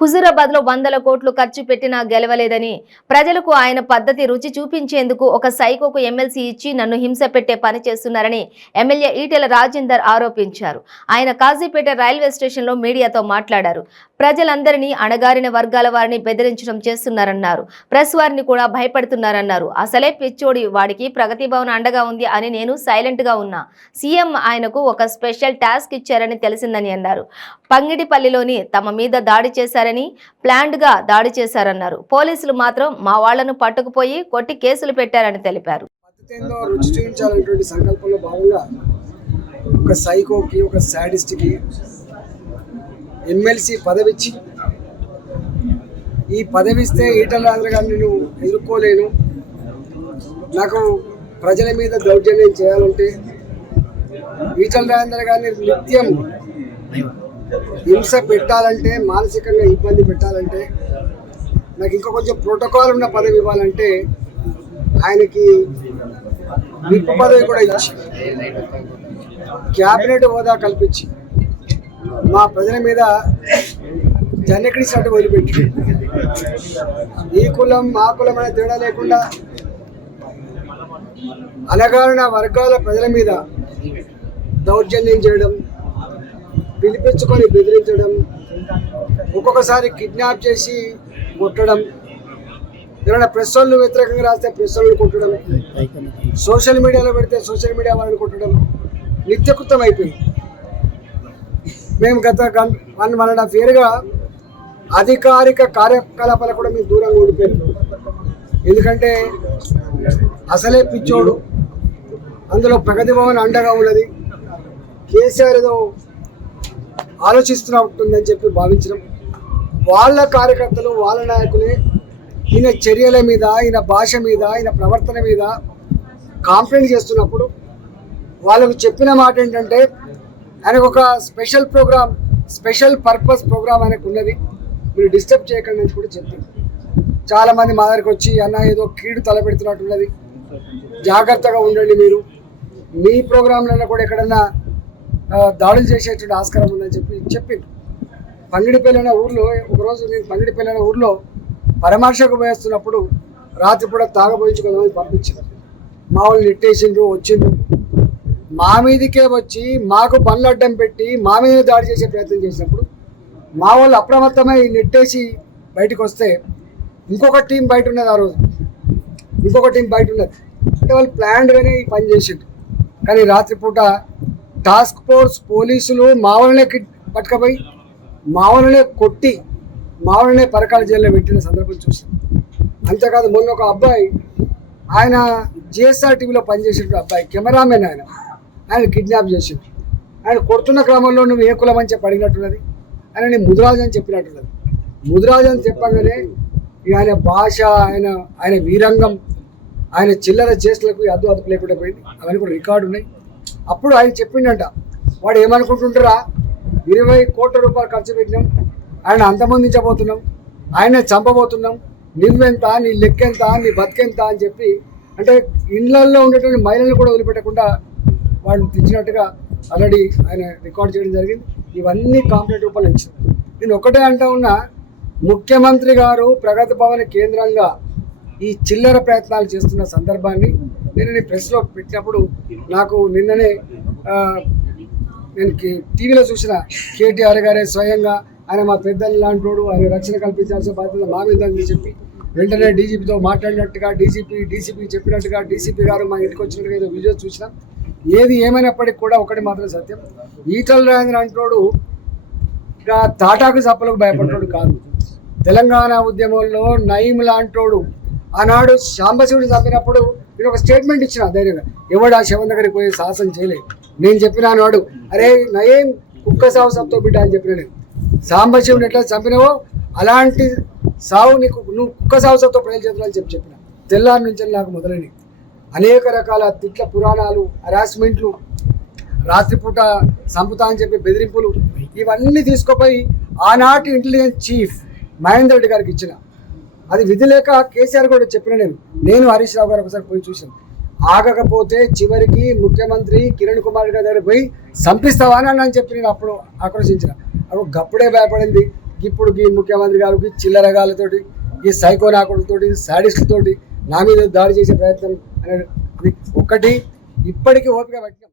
హుజూరాబాద్ లో 100 కోట్లు ఖర్చు పెట్టినా గెలవలేదని ప్రజలకు ఆయన పద్ధతి రుచి చూపించేందుకు ఒక సైకోకు ఎమ్మెల్సీ ఇచ్చి నన్ను హింస పెట్టే పని చేస్తున్నారని ఎమ్మెల్యే ఈటెల రాజేందర్ ఆరోపించారు. ఆయన కాజీపేట రైల్వే స్టేషన్ లో మీడియాతో మాట్లాడారు. ప్రజలందరినీ అణగారిన వర్గాల వారిని బెదిరించడం చేస్తున్నారన్నారు. ప్రెస్ వారిని కూడా భయపడుతున్నారన్నారు. అసలే పిచ్చోడి, వాడికి ప్రగతి భవన్ అండగా ఉంది అని నేను సైలెంట్ గా ఉన్నా. సీఎం ఆయనకు ఒక స్పెషల్ టాస్క్ ఇచ్చారని తెలిసిందని అన్నారు. పంగిడిపల్లిలోని తమ మీద దాడి చేశారని, ప్లాన్డ్ గా దాడి చేశారన్నారు. పోలీసులు మాత్రం మా వాళ్లను పట్టుకుపోయి కొట్టి కేసులు పెట్టారని తెలిపారు. రుచి చూపించాలనేటువంటి సంకల్పంలో భాగంగా ఒక సైకోకి, ఒక సాడిస్ట్కి ఎమ్మెల్సీ పదవిచ్చి, ఈ పదవిస్తే ఈటల రాజేందర్ గారిని నేను ఎదుర్కోలేను, నాకు ప్రజల మీద దౌర్జన్యం చేయాలంటే, ఈటల రాజేందర్ గారిని నిత్యం హింస పెట్టాలంటే, మానసికంగా ఇబ్బంది పెట్టాలంటే, నాకు ఇంకా కొంచెం ప్రోటోకాల్ ఉన్న పదవి ఇవ్వాలంటే ఆయనకి విప్ పదవి కూడా ఇచ్చి, క్యాబినెట్ హోదా కల్పించి, మా ప్రజల మీద జనకడిసినట్టు వదిలిపెట్టి, ఈ కులం మా కులం అనే తేడా లేకుండా అనగారిన వర్గాల ప్రజల మీద దౌర్జన్యం చేయడం, పిలిపించుకొని బెదిరించడం, ఒక్కొక్కసారి కిడ్నాప్ చేసి కొట్టడం, ఏమైనా ప్రెస్ వాళ్ళు వ్యతిరేకంగా రాస్తే ప్రెస్ వాళ్ళు కొట్టడం, సోషల్ మీడియాలో పెడితే సోషల్ మీడియా వాళ్ళని కొట్టడం నిత్యకృతం అయిపోయింది. మేము గత 1.5 yearగా అధికారిక కార్యకలాపాలు కూడా మేము దూరంగా ఉండిపోయాం. ఎందుకంటే అసలే పిచ్చోడు, అందులో ప్రగతి భవన్ అండగా ఉన్నది, కేసీఆర్ ఏదో ఆలోచిస్తుందని చెప్పి భావించడం, వాళ్ళ కార్యకర్తలు, వాళ్ళ నాయకులే ఈయన చర్యల మీద, ఈయన భాష మీద, ఈయన ప్రవర్తన మీద కాంప్లైంట్ చేస్తున్నప్పుడు వాళ్ళకు చెప్పిన మాట ఏంటంటే, ఆయనకు ఒక special programme, special purpose programme ఆయనకు ఉన్నది, మీరు డిస్టర్బ్ చేయకండి అని కూడా చెప్పింది. చాలామంది మా దగ్గరికి వచ్చి, అన్న ఏదో కీడు తలపెడుతున్నట్టున్నది, జాగ్రత్తగా ఉండండి, మీరు మీ ప్రోగ్రాంలలో కూడా ఎక్కడన్నా దాడులు చేసేటువంటి ఆస్కారం ఉందని చెప్పింది. పంగిడిపల్లి అనే ఊర్లో ఒకరోజు నేను పంగిడిపల్లి అనే ఊర్లో పరామర్శకు పోయేస్తున్నప్పుడు రాత్రిపూట తాగబోయించుకోదామని పంపించారు. మా వాళ్ళు నెట్టేసిండ్రు, వచ్చిండ్రు, మా మీదకే వచ్చి మాకు పనులు అడ్డం పెట్టి మా మీద దాడి చేసే ప్రయత్నం చేసినప్పుడు మా వాళ్ళు అప్రమత్తమై నెట్టేసి బయటకు వస్తే ఇంకొక టీం బయట ఉన్నది. ఆ రోజు ఇంకొక టీం బయట ఉన్నది. అంటే వాళ్ళు ప్లాన్డ్గానే ఈ పని చేసిండ్రు. కానీ రాత్రిపూట టాస్క్ ఫోర్స్ పోలీసులు మా వాళ్ళనే పట్టుకపోయి, మా వాళ్ళనే కొట్టి, మా వాళ్ళనే పరకాల జైల్లో పెట్టిన సందర్భం చూసాం. అంతేకాదు, మొన్న ఒక అబ్బాయి, ఆయన జిఎస్ఆర్ టీవీలో పనిచేసేట అబ్బాయి, కెమెరామెన్, ఆయన కిడ్నాప్ చేసిండు. ఆయన కొడుతున్న క్రమంలో నువ్వు ఏ కులం అని చెప్పి అడిగినట్టున్నది. ఆయన నేను ముదిరాజు అని చెప్పినట్టున్నది. ముదిరాజు అని చెప్పగానే ఆయన భాష, ఆయన వీరంగం, ఆయన చిల్లర చేష్టలకు అదుపు లేకుండా పోయింది. అవన్నీ కూడా రికార్డు ఉన్నాయి. అప్పుడు ఆయన చెప్పిండంట, వాడు ఏమనుకుంటుంటారా, 20 కోట్ల రూపాయలు ఖర్చు పెట్టినాం, ఆయన అంతమందించబోతున్నాం, ఆయన చంపబోతున్నాం, నువ్వెంత, నీ లెక్కెంత, నీ బతికెంత అని చెప్పి, అంటే ఇళ్లల్లో ఉండేటువంటి మహిళలను కూడా వదిలిపెట్టకుండా వాళ్ళు తెచ్చినట్టుగా ఆల్రెడీ ఆయన రికార్డ్ చేయడం జరిగింది. ఇవన్నీ కాంప్లైంట్ రూపాయలు ఇచ్చారు. నేను ఒకటే అంటా ఉన్నా, ముఖ్యమంత్రి గారు ప్రగతి భవన్ కేంద్రంగా ఈ చిల్లర ప్రయత్నాలు చేస్తున్న సందర్భాన్ని నేను ప్రెస్లో పెట్టినప్పుడు, నాకు నిన్ననే నేను టీవీలో చూసిన కేటీఆర్ గారే స్వయంగా, ఆయన మా పెద్దలు లాంటోడు, ఆయన రక్షణ కల్పించాల్సిన బాధ్యత మా మీద అని చెప్పి వెంటనే డీజీపీతో మాట్లాడినట్టుగా, డీసీపీ చెప్పినట్టుగా, డీసీపీ గారు మా ఇంటికి వచ్చినట్టుగా ఏదో వీడియోస్ చూసినాం. ఏది ఏమైనప్పటికీ కూడా ఒకటి మాత్రం సత్యం, ఈటల రాజేందర్ అంటోడు ఇక తాటాకు చప్పలకు భయపడ్డాడు కాదు. తెలంగాణ ఉద్యమంలో నయీం లాంటోడు ఆనాడు సాంబశివుడిని చంపినప్పుడు నేను ఒక స్టేట్మెంట్ ఇచ్చిన ధైర్యంగా, ఎవడు ఆ శవం దగ్గరికి పోయి సాహసం చేయలేదు. నేను చెప్పిన వాడు, అరే నయీం కుక్క సావు సబ్తో బిడ్డ అని చెప్పిన, నేను సాంబశివుని ఎట్లా చంపినావో అలాంటి సావు నీకు, నువ్వు కుక్క సావు సబ్తో ప్రజలు చేతులని చెప్పిన. తెల్లారి నుంచి నాకు మొదలైనవి అనేక రకాల తిట్ల పురాణాలు, హరాస్మెంట్లు, రాత్రిపూట సంపుతా అని చెప్పి బెదిరింపులు, ఇవన్నీ తీసుకుపోయి ఆనాటి ఇంటెలిజెన్స్ చీఫ్ మహేందర్ రెడ్డి గారికి ఇచ్చిన. అది విధి లేక కేసీఆర్ కూడా చెప్పిన, నేను హరీష్ రావు గారు ఒకసారి పోయి చూసాను. ఆగకపోతే చివరికి ముఖ్యమంత్రి కిరణ్ కుమార్ గారి దగ్గర పోయి సంపిస్తావా అని చెప్పి నేను అప్పుడు ఆక్రోశించిన. అప్పుడు గప్పుడే భయపడింది, ఇప్పుడు ఈ ముఖ్యమంత్రి గారికి చిల్లరగాలతోటి ఈ సైకో నాకులతోటి సాడిస్టులతోటి నా మీద దాడి చేసే ప్రయత్నం అనేది ఒకటి ఇప్పటికీ ఓపిక పట్టినాం.